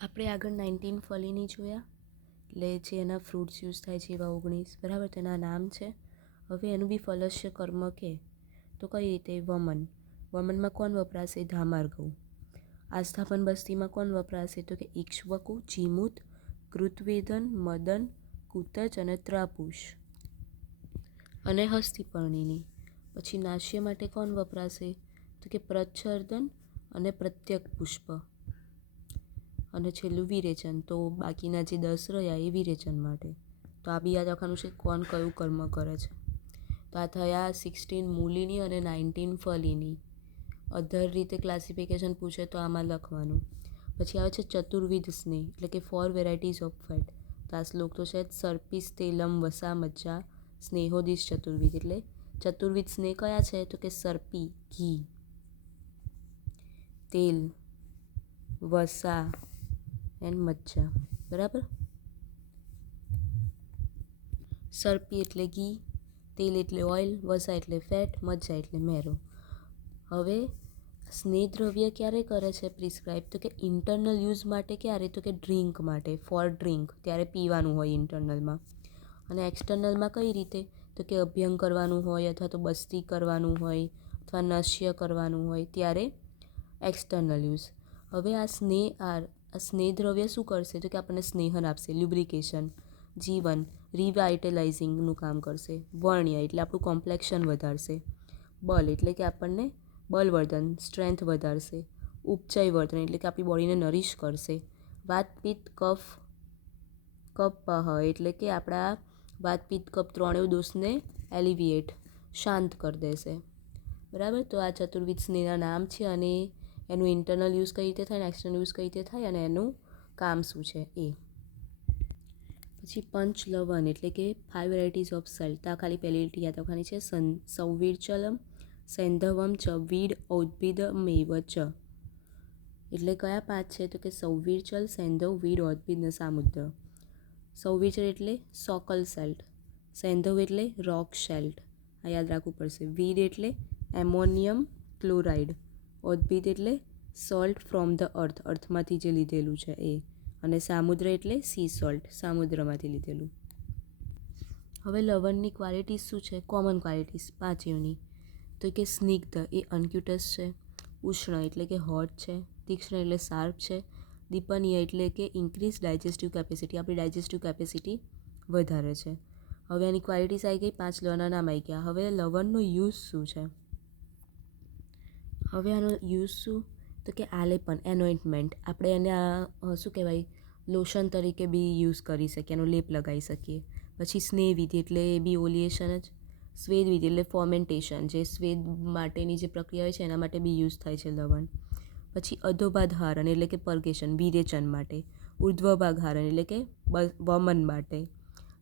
આપણે આગળ 19 ફલીની જોયા, એટલે જે એના ફ્રૂટ્સ યુઝ થાય છે એવા 19, બરાબર. તેના નામ છે. હવે એનું બી ફલસ્ય કર્મ કે તો કઈ રીતે? વમન. વમનમાં કોણ વપરાશે? ધામાર ઘઉં. આસ્થાપન બસ્તીમાં કોણ વપરાશે? તો કે ઇક્ષ્વકુ, જીમૂત, કૃતવેદન, મદન, કુતજ અને ત્રાપુષ. અને હસ્તિપર્ણીની. પછી નાશ્ય માટે કોણ વપરાશે? તો કે પ્રચ્છર્દન અને પ્રત્યક પુષ્પ. અને છેલ્લું વિરેચન. તો બાકીના જે 10 રહ્યા એ વિરેચન માટે. તો આ બી યાદ રાખવાનું છે કોણ કયું કર્મ કરે છે. તો આ થયા 16 મૂલીની અને 19 ફલીની. અધર રીતે ક્લાસિફિકેશન પૂછે તો આમાં લખવાનું. પછી આવે છે ચતુર્વિધ સ્નેહ, એટલે કે 4 વેરાયટીઝ ઓફ ફેટ. તો આ શ્લોક તો છે સર્પિસ તેલમ વસા મજ્જા સ્નેહોદિશ ચતુર્વિધ. એટલે ચતુર્વિધ સ્નેહ કયા છે? તો કે સર્પી ઘી, તેલ, વસા એન્ડ મજ્જા. બરાબર. સર્પી એટલે ઘી, તેલ એટલે ઓઇલ, વસા એટલે ફેટ, મજ્જા એટલે મેરો. હવે સ્નેહ દ્રવ્ય ક્યારે કરે છે પ્રિસ્ક્રાઇબ? તો કે ઇન્ટરનલ યુઝ માટે. ક્યારે? તો કે ડ્રિંક માટે, ફોર ડ્રિંક, ત્યારે પીવાનું હોય ઇન્ટરનલમાં. અને એક્સટર્નલમાં કઈ રીતે? તો કે અભ્યંગ કરવાનું હોય, અથવા તો બસ્તી કરવાનું હોય, અથવા નશ્ય કરવાનું હોય, ત્યારે એક્સટર્નલ યુઝ. હવે આ સ્નેહ દ્રવ્ય શું કરશે? તો કે આપણને સ્નેહન આપશે, લ્યુબ્રિકેશન, જીવન, રિવાઇટલાઇઝિંગનું કામ કરશે. વર્ણ્ય એટલે આપણું કોમ્પ્લેક્શન વધારશે. બલ એટલે કે આપણને બલવર્ધન, સ્ટ્રેન્થ વધારશે. ઉપચયવર્ધન એટલે કે આપણી બોડીને નરિશ કરશે. વાત પિત્ત કફ કફ એટલે કે આપણા વાત પિત્ત કફ ત્રણેય દોષને એલિવિએટ, શાંત કરી દેશે. બરાબર. તો આ ચતુર્વિધ સ્નેહના નામ છે અને એનું ઇન્ટરનલ યુઝ કઈ રીતે થાય અને એક્સટર્નલ યુઝ કઈ રીતે થાય અને એનું કામ શું છે એ. પછી પંચલવન એટલે કે 5 વેરાયટીઝ ઓફ સલ્ટ. તો આ ખાલી પહેલી લીટી યાદ રાખવાની છે. સૌવીરચલમ, સૈંધવમ ચ વીડ ઔદ્ભિદમેવ ચ. એટલે કયા 5 છે? તો કે સૌવીરચલ, સૈંધવ, વીડ, ઔદ્ભિદ ને સામુદ્ર. સૌવીરચલ એટલે સોકલ સેલ્ટ, સૈંધવ એટલે રોક શેલ્ટ, આ યાદ રાખવું પડશે. વીડ એટલે એમોનિયમ ક્લોરાઇડ, ઔદ્ભિદ એટલે સોલ્ટ ફ્રોમ ધ અર્થ, અર્થમાંથી જે લીધેલું છે એ, અને સામુદ્ર એટલે સી સોલ્ટ, સામુદ્રમાંથી લીધેલું. હવે લવણની ક્વોલિટીઝ શું છે? કોમન ક્વોલિટીઝ 5 એની. તો કે સ્નિગ્ધ એ અનક્યુટસ છે, ઉષ્ણ એટલે કે હોટ છે, તીક્ષ્ણ એટલે શાર્પ છે, દીપનીય એટલે કે ઇન્ક્રીઝ ડાયજેસ્ટિવ કેપેસિટી, આપણી ડાયજેસ્ટિવ કેપેસિટી વધારે છે. હવે એની ક્વોલિટીઝ આવી ગઈ, 5 લવણના નામ આવી ગયા. હવે લવણનો યુઝ શું છે? હવે આનો યુઝ શું? તો કે આલેપન, એનોઇન્ટમેન્ટ. આપણે એને શું કહેવાય, લોશન તરીકે બી યુઝ કરી શકીએ, એનો લેપ લગાવી શકીએ. પછી સ્નેહવિધિ એટલે એ બી ઓલિએશન જ. સ્વેદવિધિ એટલે ફોર્મેન્ટેશન, જે સ્વેદ માટેની જે પ્રક્રિયા હોય છે એના માટે બી યુઝ થાય છે લવણ. પછી અધોભાગ હારણ એટલે કે પર્ગેશન, વિરેચન માટે. ઉર્ધ્વભાગ હારણ એટલે કે વમન માટે.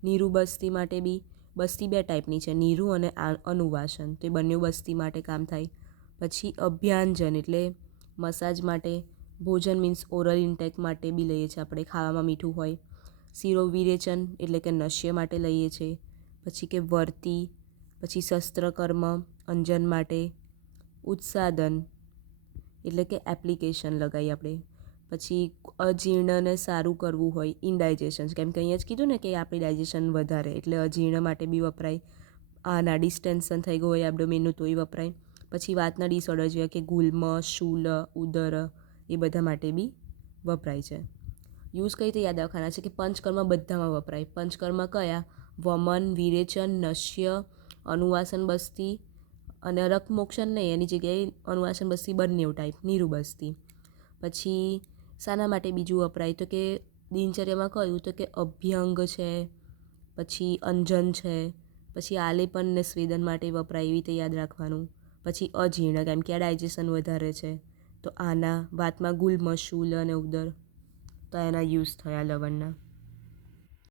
નીરુ બસ્તી માટે બી, બસ્તી 2 ટાઈપની છે, નીરુ અને અનુવાસન, તો એ બંને બસ્તી માટે કામ થાય. પછી અભ્યાંજન એટલે મસાજ માટે. ભોજન મીન્સ ઓરલ ઇન્ટેક માટે બી લઈએ છીએ આપણે, ખાવામાં મીઠું હોય. શિરો વિરેચન એટલે કે નશ્ય માટે લઈએ છીએ. પછી કે વર્તી, પછી શસ્ત્રકર્મ અંજન માટે. ઉત્સાદન એટલે કે એપ્લિકેશન લગાવી આપણે. પછી અજીર્ણને સારું કરવું હોય, ઇનડાઇજેશન, કેમ કે અહીંયા જ કીધું ને કે આપણી ડાયજેશન વધારે, એટલે અજીર્ણ માટે બી વપરાય. આના ડિસ્ટેન્શન થઈ ગયું હોય એબડોમેનનું તોય વપરાય. પછી વાતના ડિસઓર્ડર જેવા કે ગુલ્મ, શૂલ, ઉદર, એ બધા માટે બી વપરાય છે. યુઝ કઈ રીતે યાદ રાખવાના છે? કે પંચકર્મ બધામાં વપરાય. પંચકર્મ કયા? વમન, વિરેચન, નશ્ય, અનુવાસન બસ્તી અને રક્તમોક્ષણ નહીં, એની જગ્યાએ અનુવાસન બસ્તી બંને ટાઈપ, નીરુ બસ્તી. પછી શાના માટે બીજું વપરાય? તો કે દિનચર્યામાં કયું? તો કે અભ્યંગ છે, પછી અંજન છે, પછી આલેપન ને સ્વેદન માટે વપરાય, એવી રીતે યાદ રાખવાનું. પછી અજીર્ણ, કેમ કે આ ડાયજેશન વધારે છે, તો આના. વાતમાં ગુલ્મ, શૂલ અને ઉદર, તો એના યુઝ થયા લવણના.